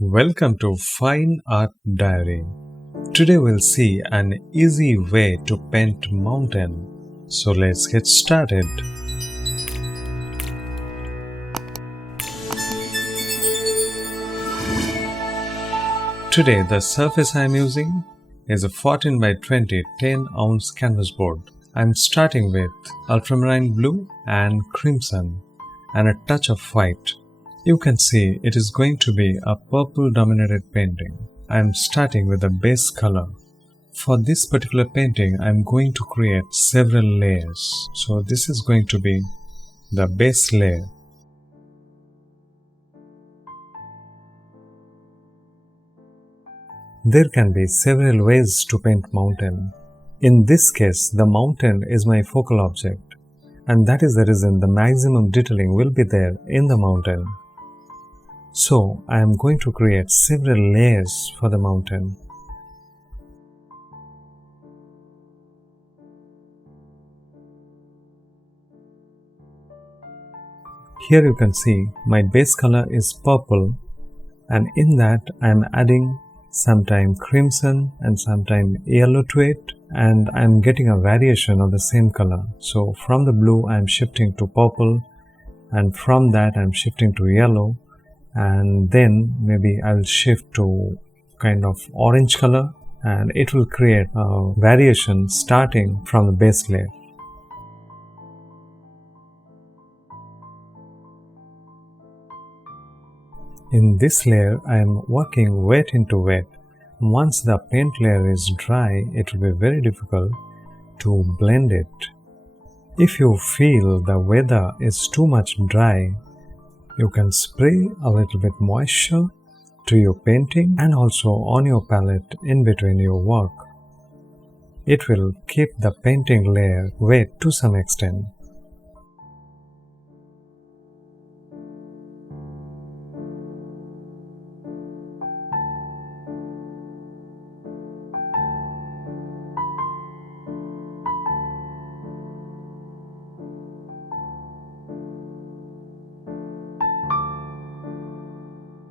Welcome to Fine Art Diary. Today we'll see an easy way to paint mountain. So let's get started. Today the surface I am using is a 14 by 20 10-ounce canvas board. I am starting with ultramarine blue and crimson and a touch of white. You can see it is going to be a purple dominated painting. I am starting with the base color. For this particular painting, I am going to create several layers. So this is going to be the base layer. There can be several ways to paint mountain. In this case, the mountain is my focal object, and that is the reason the maximum detailing will be there in the mountain. So, I am going to create several layers for the mountain. Here you can see my base color is purple, and in that I am adding sometime crimson and sometime yellow to it, and I am getting a variation of the same color. So from the blue I am shifting to purple, and from that I am shifting to yellow, and then maybe I will shift to kind of orange color, and it will create a variation starting from the base layer. In this layer I am working wet into wet. Once the paint layer is dry, it will be very difficult to blend it. If you feel the weather is too much dry, you can spray a little bit moisture to your painting and also on your palette in between your work. It will keep the painting layer wet to some extent.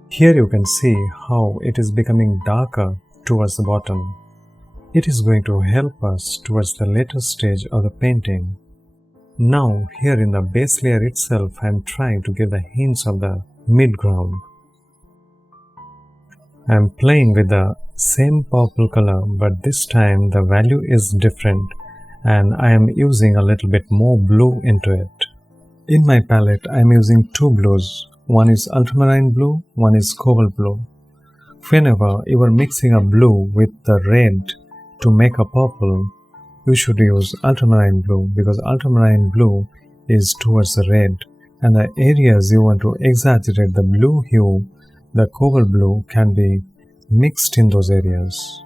Here you can see how it is becoming darker towards the bottom. It is going to help us towards the later stage of the painting. Now here in the base layer itself I am trying to give the hints of the mid-ground. I am playing with the same purple color, but this time the value is different and I am using a little bit more blue into it. In my palette I am using two blues. One is ultramarine blue, one is cobalt blue. Whenever you are mixing a blue with the red to make a purple, you should use ultramarine blue because ultramarine blue is towards the red, and the areas you want to exaggerate the blue hue, the cobalt blue can be mixed in those areas.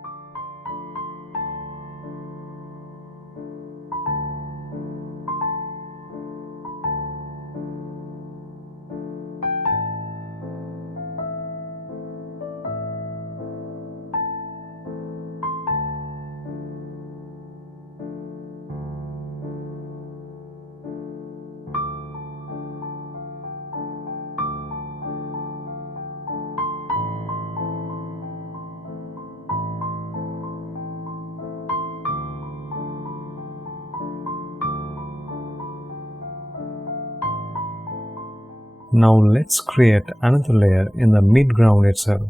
Now let's create another layer in the mid-ground itself,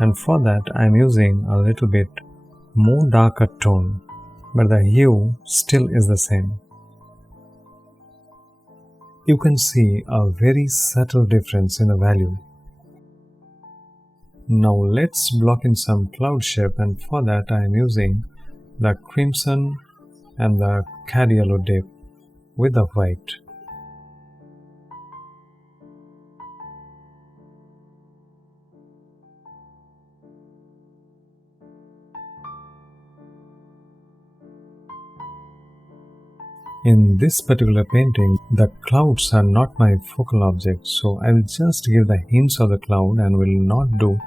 and for that I am using a little bit more darker tone, but the hue still is the same. You can see a very subtle difference in the value. Now let's block in some cloud shape, and for that I am using the crimson and the cad yellow dip with the white. In this particular painting, the clouds are not my focal object, so I will just give the hints of the cloud and will not do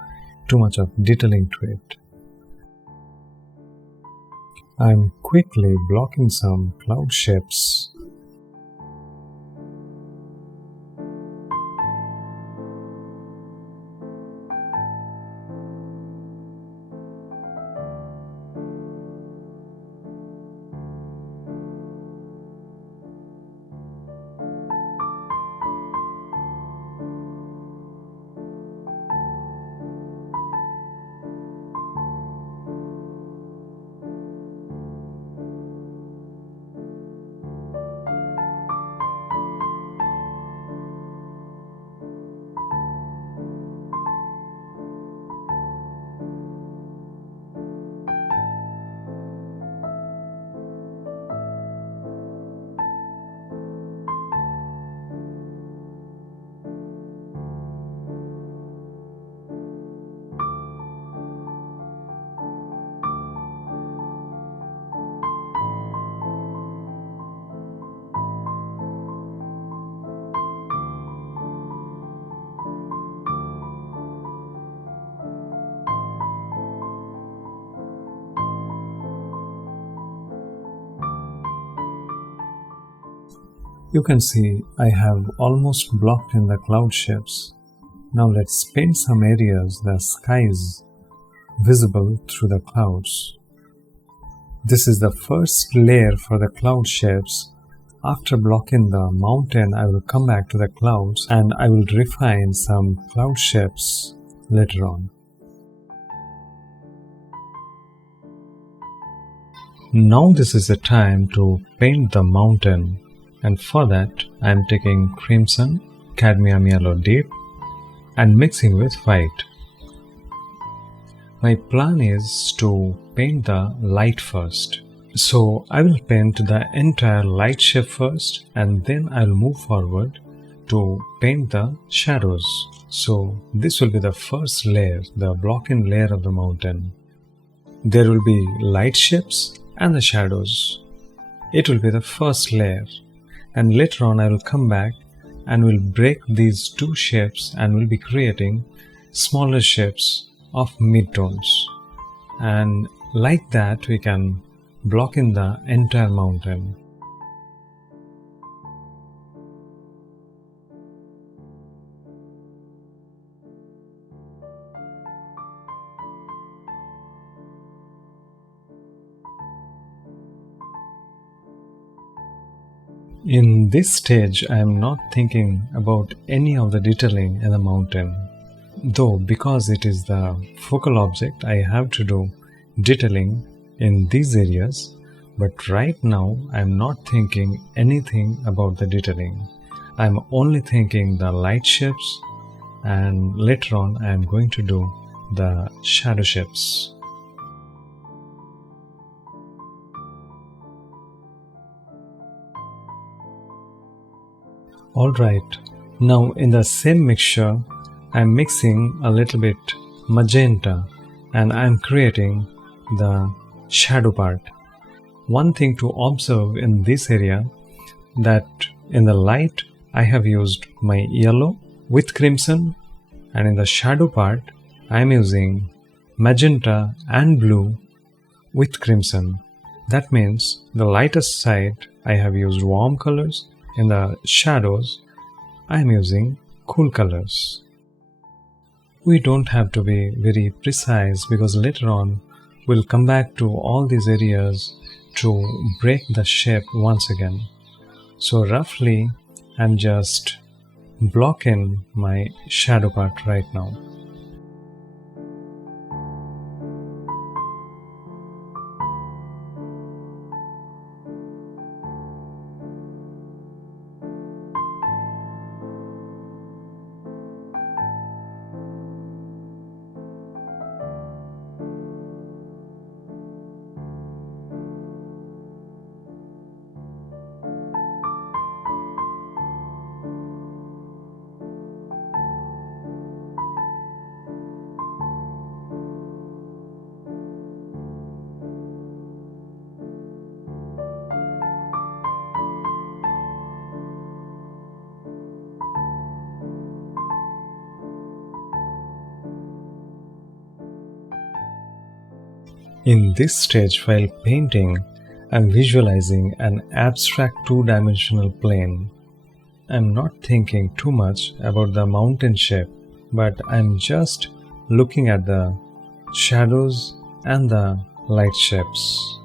too much of detailing to it. I am quickly blocking some cloud shapes. You can see I have almost blocked in the cloud shapes. Now let's paint some areas the sky is visible through the clouds. This is the first layer for the cloud shapes. After blocking the mountain, I will come back to the clouds and I will refine some cloud shapes later on. Now this is the time to paint the mountain, and for that I am taking crimson, cadmium yellow deep and mixing with white. My plan is to paint the light first. So I will paint the entire light shape first and then I will move forward to paint the shadows. So this will be the first layer, the block-in layer of the mountain. There will be light shapes and the shadows. It will be the first layer, and later on I will come back and will break these two shapes and will be creating smaller shapes of mid-tones, and like that we can block in the entire mountain. In this stage, I am not thinking about any of the detailing in the mountain. Though because it is the focal object, I have to do detailing in these areas, but right now I am not thinking anything about the detailing. I am only thinking the light shapes, and later on I am going to do the shadow shapes. Alright, now in the same mixture I am mixing a little bit magenta and I am creating the shadow part. One thing to observe in this area, that in the light I have used my yellow with crimson, and in the shadow part I am using magenta and blue with crimson. That means the lightest side I have used warm colors, in the shadows I am using cool colors. We don't have to be very precise because later on we'll come back to all these areas to break the shape once again. So roughly I'm just blocking my shadow part right now. In this stage, while painting, I am visualizing an abstract two-dimensional plane. I am not thinking too much about the mountain shape, but I am just looking at the shadows and the light shapes.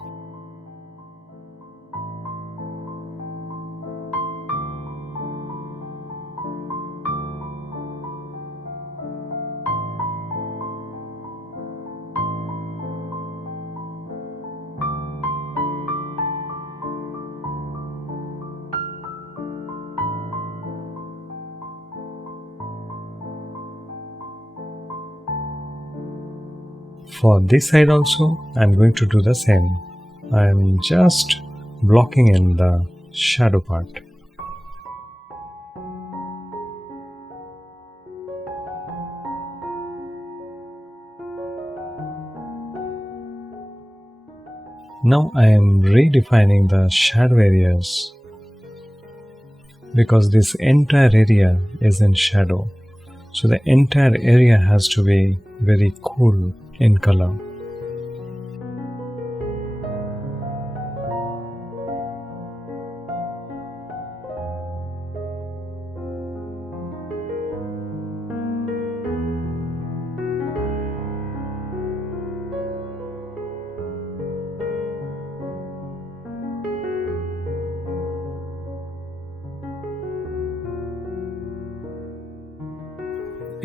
For this side also, I am going to do the same. I am just blocking in the shadow part. Now I am redefining the shadow areas because this entire area is in shadow. So the entire area has to be very cool in color.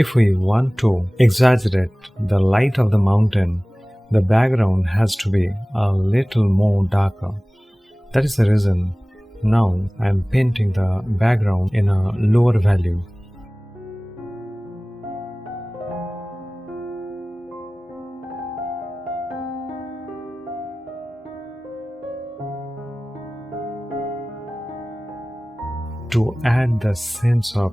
If we want to exaggerate the light of the mountain, the background has to be a little more darker. That is the reason now I am painting the background in a lower value. To add the sense of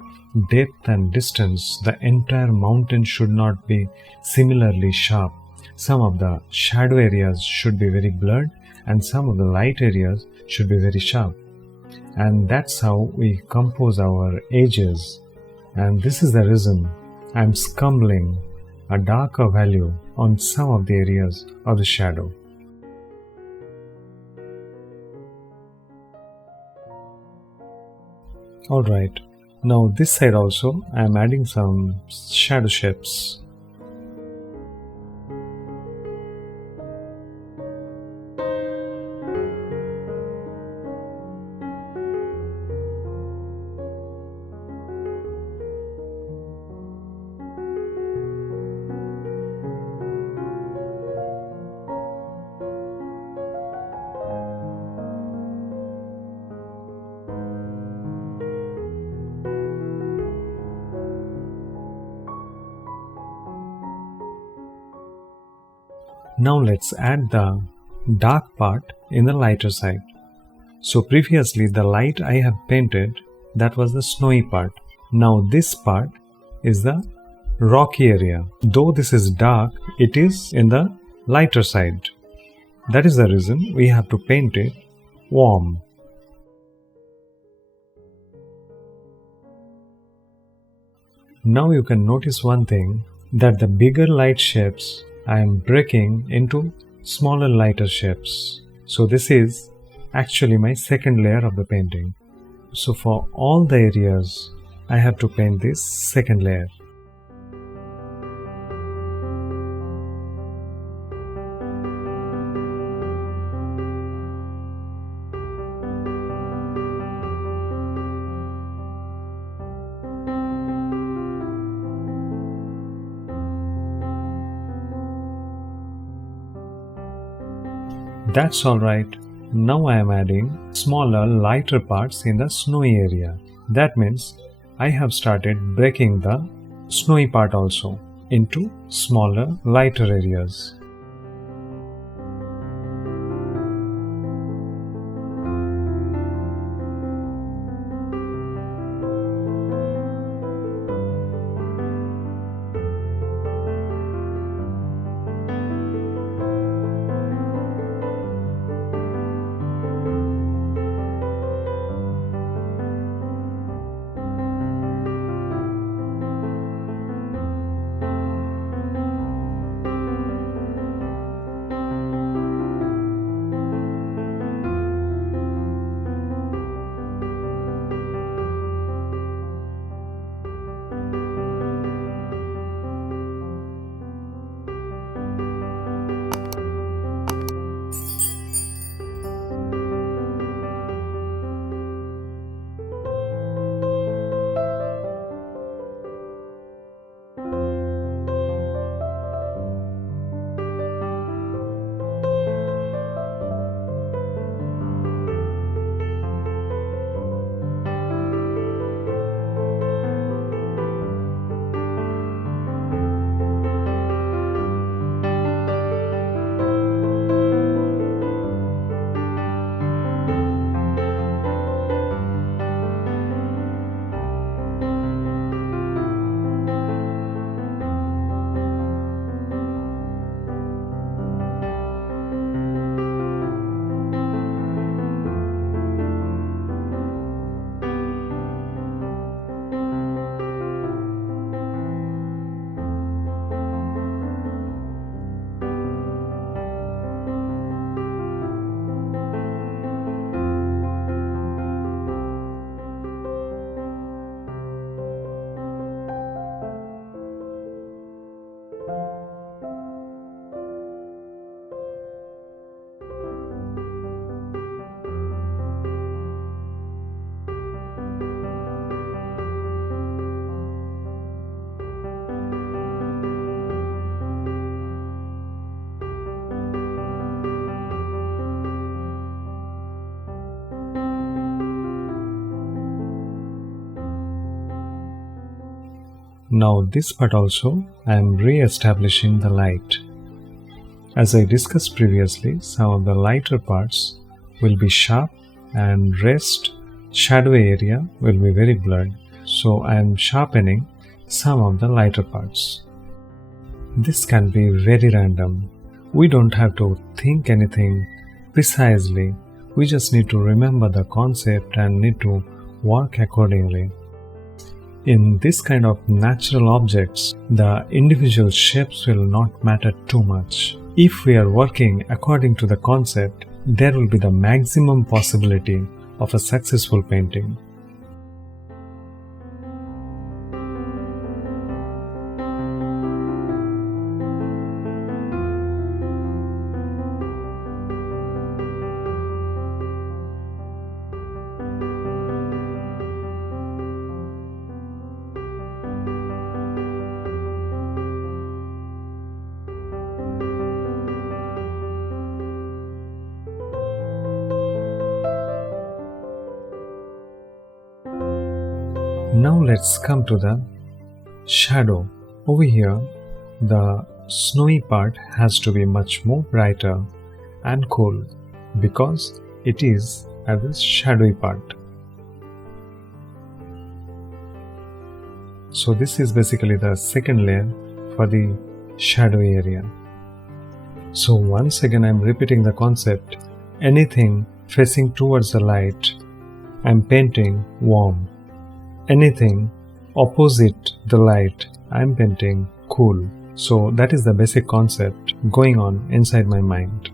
depth and distance, the entire mountain should not be similarly sharp. Some of the shadow areas should be very blurred and some of the light areas should be very sharp. And that's how we compose our edges. And this is the reason I'm scumbling a darker value on some of the areas of the shadow. Alright, now this side also I am adding some shadow shapes. Now let's add the dark part in the lighter side. So previously the light I have painted, that was the snowy part. Now this part is the rocky area. Though this is dark, it is in the lighter side. That is the reason we have to paint it warm. Now you can notice one thing, that the bigger light shapes I am breaking into smaller lighter shapes. So this is actually my second layer of the painting. So for all the areas, I have to paint this second layer. That's alright. Now I am adding smaller lighter parts in the snowy area. That means I have started breaking the snowy part also into smaller lighter areas. Now this part also I am re-establishing the light. As I discussed previously, some of the lighter parts will be sharp and rest shadowy area will be very blurred. So I am sharpening some of the lighter parts. This can be very random. We don't have to think anything precisely. We just need to remember the concept and need to work accordingly. In this kind of natural objects, the individual shapes will not matter too much. If we are working according to the concept, there will be the maximum possibility of a successful painting. Now let's come to the shadow. Over here, the snowy part has to be much more brighter and cool because it is at the shadowy part. So this is basically the second layer for the shadowy area. So once again I am repeating the concept. Anything facing towards the light, I am painting warm. Anything opposite the light, I am painting cool. So that is the basic concept going on inside my mind.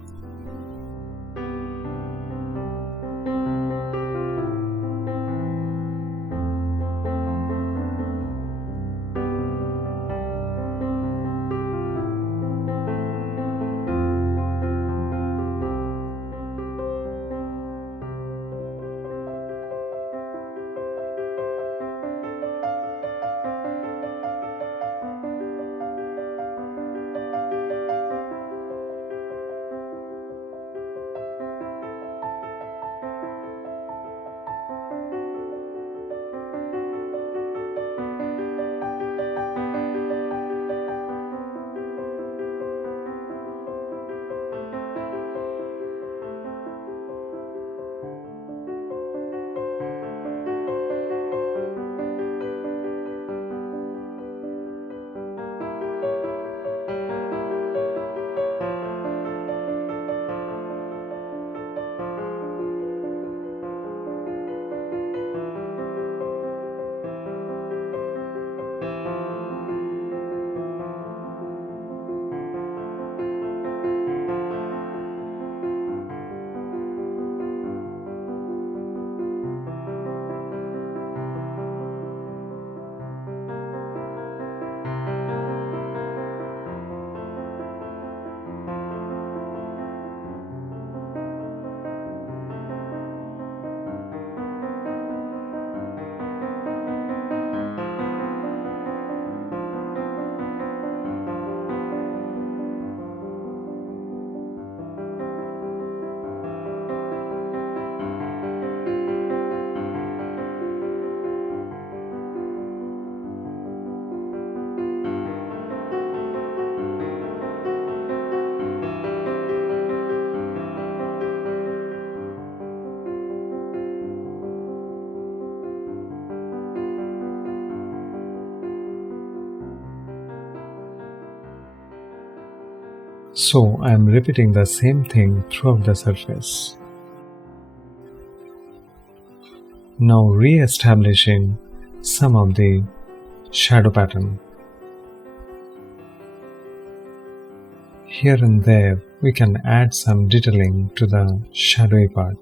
So I am repeating the same thing throughout the surface. Now re-establishing some of the shadow pattern. Here and there we can add some detailing to the shadowy part.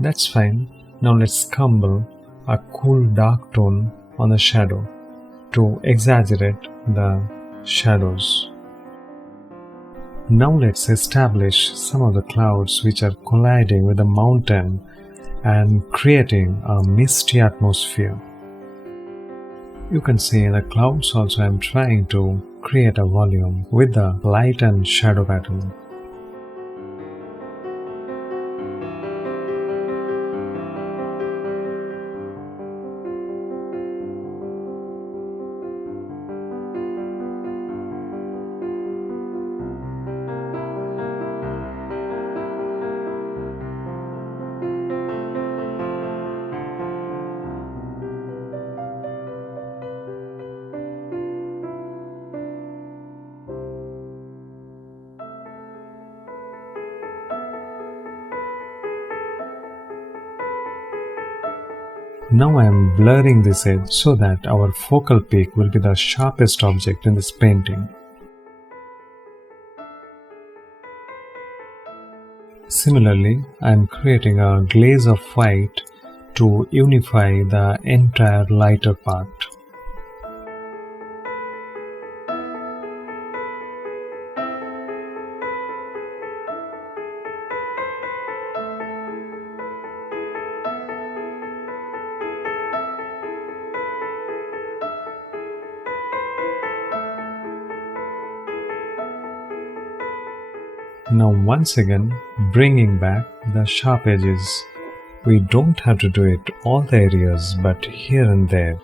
That's fine. Now let's crumble a cool dark tone on the shadow to exaggerate the shadows. Now let's establish some of the clouds which are colliding with the mountain and creating a misty atmosphere. You can see in the clouds also I am trying to create a volume with the light and shadow pattern. Now I am blurring this edge so that our focal peak will be the sharpest object in this painting. Similarly, I am creating a glaze of white to unify the entire lighter part. Now once again, bringing back the sharp edges. We don't have to do it all the areas, but here and there.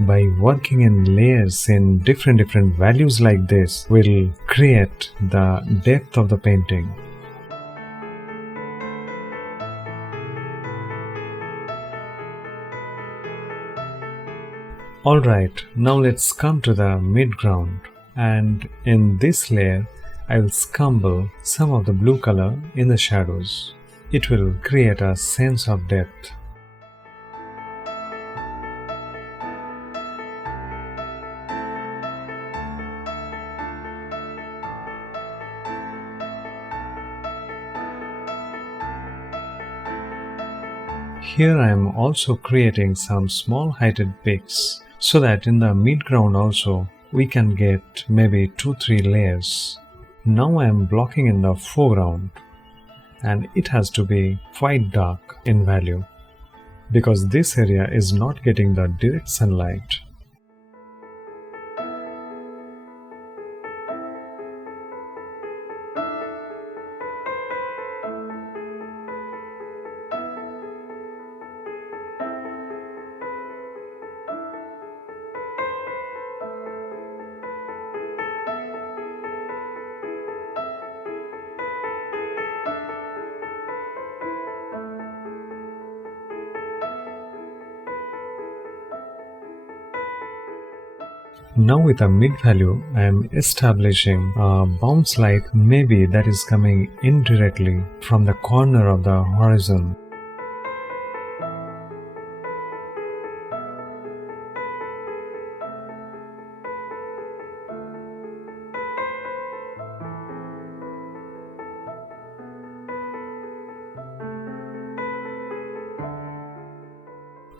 By working in layers in different values like this, will create the depth of the painting. Alright, now let's come to the midground, and in this layer I will scumble some of the blue color in the shadows. It will create a sense of depth. Here I am also creating some small heighted peaks so that in the midground also we can get maybe 2-3 layers. Now I am blocking in the foreground, and it has to be quite dark in value because this area is not getting the direct sunlight. Now with a mid value, I am establishing a bounce light maybe that is coming indirectly from the corner of the horizon.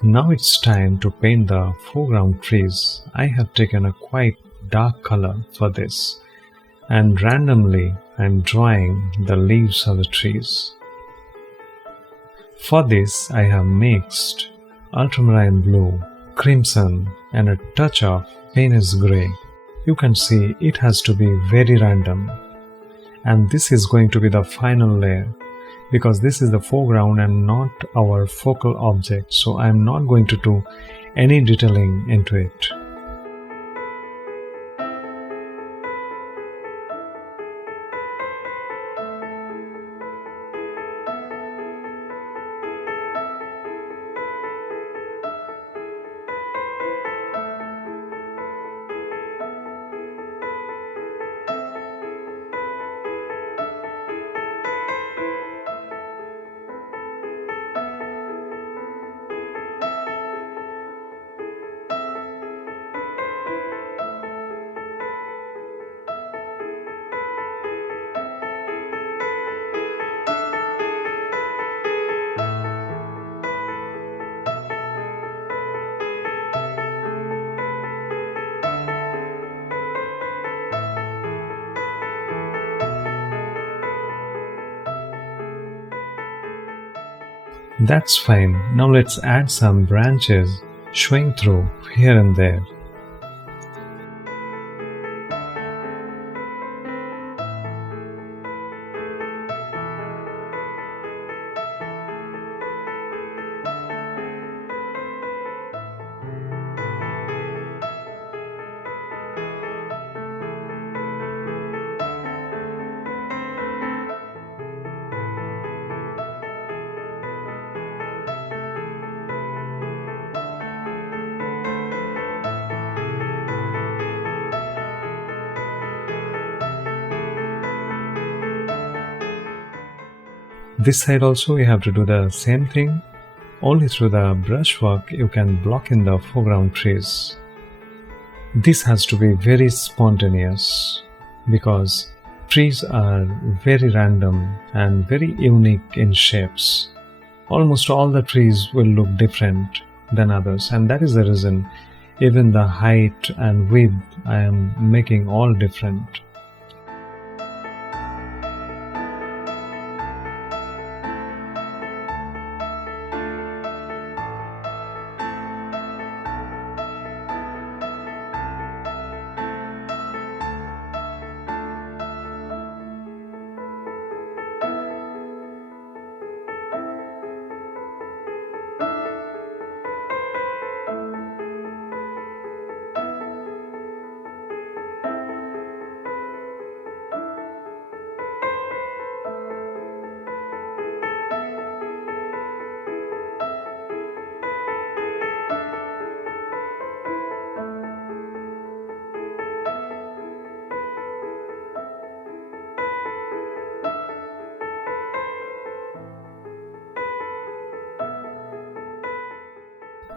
Now it's time to paint the foreground trees. I have taken a quite dark color for this, and randomly I'm drawing the leaves of the trees. For this I have mixed ultramarine blue, crimson and a touch of Payne's grey. you can see it has to be very random. And this is going to be the final layer, because this is the foreground and not our focal object, so I am not going to do any detailing into it. That's fine. Now let's add some branches showing through here and there. This side also you have to do the same thing, only through the brushwork you can block in the foreground trees. This has to be very spontaneous because trees are very random and very unique in shapes. Almost all the trees will look different than others, and that is the reason even the height and width I am making all different.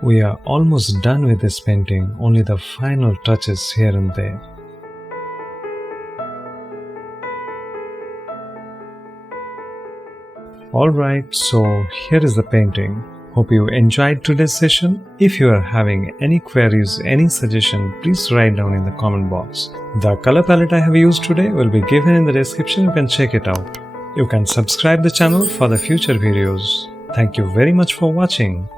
We are almost done with this painting, only the final touches here and there. Alright, so here is the painting. Hope you enjoyed today's session. If you are having any queries, any suggestion, please write down in the comment box. The color palette I have used today will be given in the description. You can check it out. You can subscribe the channel for the future videos. Thank you very much for watching.